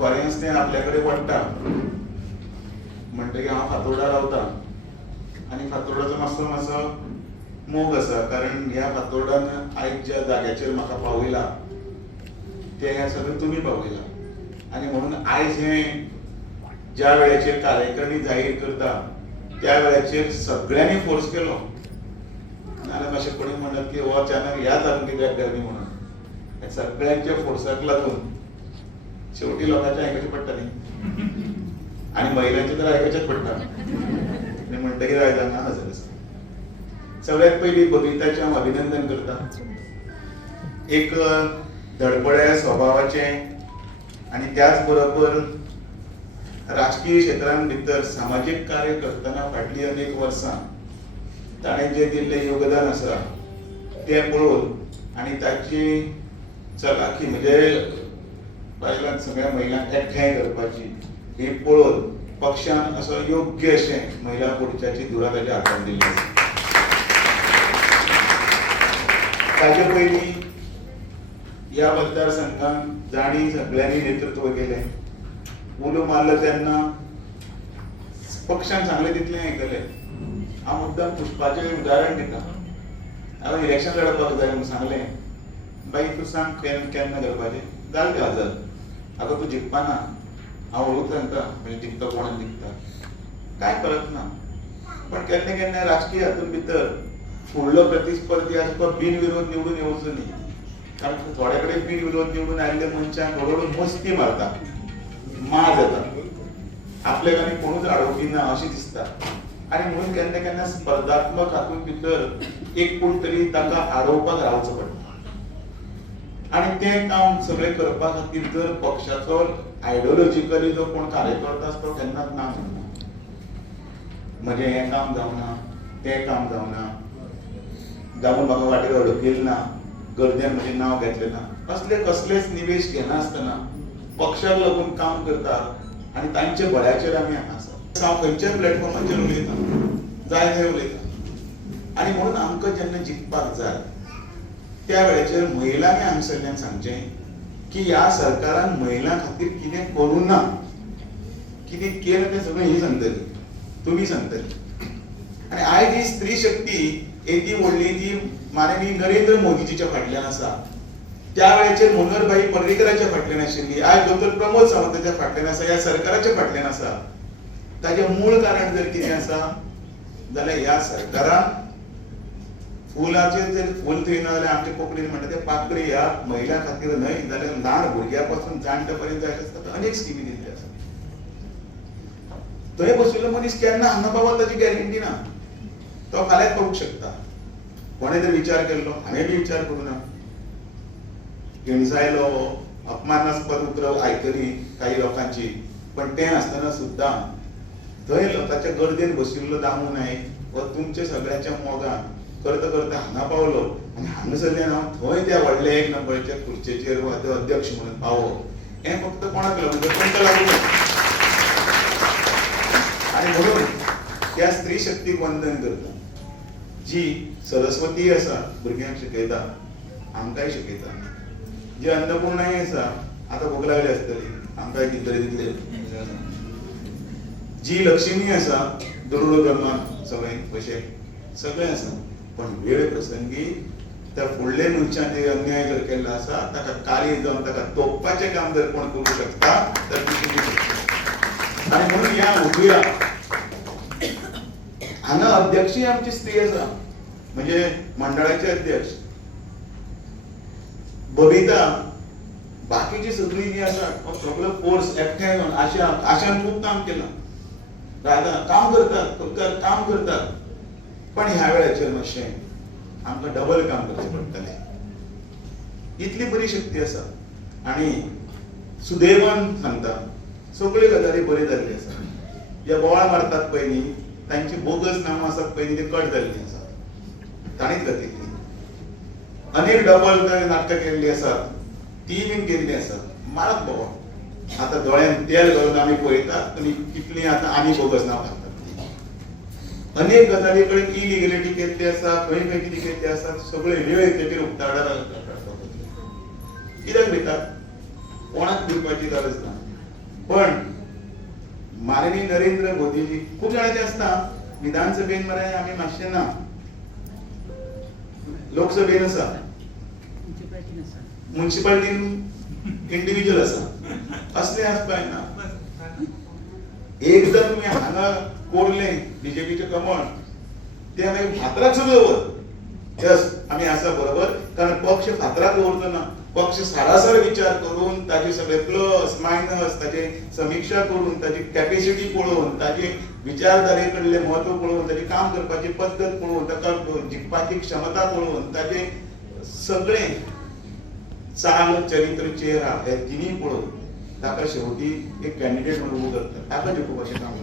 खरेंच तें आपल्याकडे पडटा म्हणटकीर हांव फातोर्डा रावता आनी फातोर्डाचो मातसो मोग आसा, कारण ह्या फातोर्डान आयज ज्या जाग्याचेर म्हाका पावयला ते सगळें तुमी पावयला। आनी म्हणून आयज हें ज्या वेळाचेर कार्यकारिणी जाहीर करता त्या वेळाचेर सगळ्यांनी फोर्स केलो, नाल्यार मातशें कोणी म्हणत की हो चॅनल ह्या जावन कित्याक करनी म्हणून, सगळ्यांच्या फोर्साक लागून शेवटी लोकांचें आयकचें पडटा न्ही, आनी महिलांचें तर आयकचेंच पडटा आनी म्हणटकीर आयज हांगा हजर आसा। सगळ्यात पयलीं बबिताचें हांव अभिनंदन करता। एक धडपड्या स्वभावाचें आनी त्याच बरोबर राजकीय क्षेत्रांत भितर सामाजीक कार्य करतना फाटलीं अनेक वर्सां ताणें जें दिल्लें योगदान आसा तें पळोवन आनी ताची चलाखी म्हणजे बायलांक सगळ्या महिलांक एकठांय करपाची ही पळोवन पक्षान असो योग्य अशें महिला मोर्चाची धुरा ताच्या हातांत दिल्ली आसा। ताचे पयलीं ह्या मतदारसंघांत जाणी सगळ्यांनी नेतृत्व केलें, उलो मारलो तेन्ना पक्षान सांगलें तितलें आयकलें। हांव मुद्दाम पुष्पाचें उदाहरण दिता। हांवें इलेक्शन लडपाक जाय म्हूण सांगलें, बाई तूं सांग केन्ना करपाचें, जालें तें हजर, आतां तूं जिखपाना, हांव वळून सांगता म्हणजे जिखता कोणाक जिखता कांय फरक ना। पण केन्ना केन्ना राजकीय हातूंत भितर फुडलो प्रतिस्पर्धी आसा तो बिनविरोध निवडून येवचो न्ही, कारण थोडे कडेन बिनविरोध निवडून आयिल्ल्या मनशांक हळूहळू मस्ती मारता, मार जाता, आपल्याक आनी कोणूच आडोवपी ना अशें दिसता। आनी म्हणून केन्ना केन्ना स्पर्धात्मक हातूंत भितर एक कोण तरी ताका आडोवपाक रावचो पडटा। आनी तें काम सगळें करपा खातीर जर पक्षाचो आयडियोलॉजिकली जो कोण कार्यकर्ता आसा तो केन्नाच ना म्हणटा, म्हजें हें काम जावना, तें काम जावना, जावून म्हाका वाटेर अडकयलें ना, गर्देन म्हजें नांव घेतलें ना, असले कसलेच निवेश घेनासतना पक्षाक लागून काम करतात आनी तांचे बळ्याचेर आमी हांगा आसा। हांव खंयच्याय प्लॅटफॉर्माचेर उलयतां, जाय थंय उलयतां। आनी म्हणून आमकां जेन्ना जिखपाक जाय त्या वेळाचेर महिलांनी हांगसरल्यान सांगचें की ह्या सरकारान महिलां खातीर कितें करूं ना, कितें केलें तें सगळें ही सांगतली, तुमी सांगतली। आनी आयज ही स्त्री शक्ती येदी व्हडली जी माननीय नरेंद्र मोदीजीच्या फाटल्यान आसा, त्या वेळाचेर मनोहरभाई पर्रीकराच्या फाटल्यान आशिल्ली, आयज डॉ प्रमोद सावंताच्या फाटल्यान आसा, ह्या सरकाराच्या फाटल्यान आसा। ताचें मूळ कारण जर कितें आसा जाल्यार ह्या सरकारान फुलाचेर जर फूल थंयना जाल्यार आमचे कोंकणीन म्हणटा ते पाखरी ह्या महिलां खातीर न्हय जाल्यार ल्हान भुरग्यां पासून जाणट्या पर्यंत जाय आसता अनेक स्किमी दिल्ल्यो आसा। थंय बशिल्लो मनीस केन्ना हांगा पावत ताची गॅरंटी ना, तो फाल्यां पावूंक शकता। कोणें जर विचार केल्लो, हांवें बी विचार करूना, हिणसायलो, अपमानास्पद उतरां आयकली काही लोकांची, पण तें आसतना सुद्दां थंय लोकांच्या गर्देन बशिल्लो दामू नायक व तुमच्या सगळ्यांच्या मोगान करता करता हांगा पावलो आनी हांगासरल्यान हांव थंय त्या व्हडल्या एक नंबराच्या खुर्चेचेर अध्यक्ष म्हणून पावो, हें फक्त कोणाक लागून तुमकां लागून। आनी म्हणून त्या स्त्री शक्तीक वंदन करता जी सरस्वती आसा, भुरग्यांक शिकयता, आमकांय शिकयता, जी अन्नपूर्णाय आसा, आतां भूक लागली आसतली, आमकांय कितें दितले, जी लक्ष्मी आसा, दुर्डो धर्मान सगळें पयशे सगळें आसा, पण वेळ प्रसंगी त्या फुडले मनशांनी अन्याय जर केल्लो आसा ताका काळी जावन ताका तोपपाचें काम जर कोण करूं शकता तर आनी म्हणून ह्या उजव्या हांगा अध्यक्षी आमची स्त्री आसा, म्हणजे मंडळाचे अध्यक्ष बबिता, बाकीची सगळी जी आसा सगळो फोर्स एकठांय येवन आशान खूब काम केलां, काम करतात काम करतात, पण ह्या वेळाचेर मातशें आमकां डबल काम करचें पडटलें। इतली बरी शक्ती आसा आनी सुदैवान सांगता सगळ्यो गजाली बऱ्यो जाल्ल्यो आसा। जे बोवाळ मारतात पळय न्ही तांची बोगस नांवां आसात पळय न्ही ती कट जाल्लीं आसात, ताणीच घातिल्लीं। अनेक डबल नाटकां केल्लीं आसात, ती बीन केल्लीं आसात, मारत बोवाळ। आतां दोळ्यान तेल घालून आमी पळयतात आनी कितलीं आतां आनी बोगस नांव घालतात। अनेक गजाली कडेन इलिगलिटी केल्ली आसा, खंय खंय कितें केल्लें आसा, सगळे वेळ तेचेर उक्ताडार कित्याक भितात, कोणाक भिवपाची गरज ना। पण माननीय नरेंद्र मोदीजी खूप जाणांचे असता विधानसभेन मरे आम्ही मातशे ना, लोकसभेन आसा, म्युन्सिपालिटीन इंडिव्हिज्युअल आसा, असले आसपाक ना. एकदा तुम्ही हांगा कोरले बीजेपीचे कमळ ते आम्ही फातराक सुद्धा दवर यस आम्ही असा बरोबर, कारण पक्ष फातराक दवरतो ना, पक्ष सारासर विचार करून ताचे सगळे प्लस मायनस ताचे समीक्षा करून ताची कॅपॅसिटी पळोवन ताचे विचारधारे कडले महत्व पळोवन ताची काम करपाची पद्दत पळोवन ताका जिखपाची क्षमता पळोवन ताचे सगळे चाल चरित्र चेहरा हे तिन्ही पळोवन ताका शेवटी एक कॅन्डिडेट म्हणून उभो करता, ताका जिखोवपाचें काम